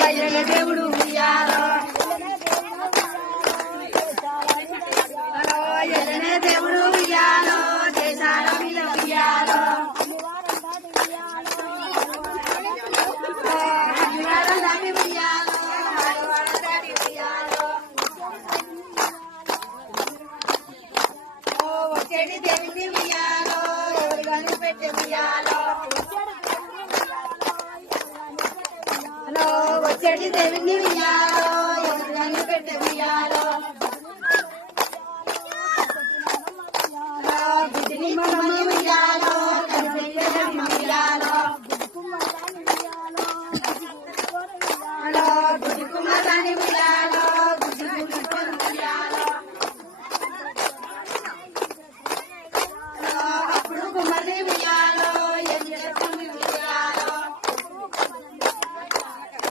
దయ్యల దేవుడు ఉయ్యాలో. ఎల్లనే దేవుడు ఉయ్యాలో దేశాల మీద ఉయ్యాలో. ఉయ్యాలో ఎవరు పెట్టే ఉయ్యాలో. ചെടി തെളിഞ്ഞില്ല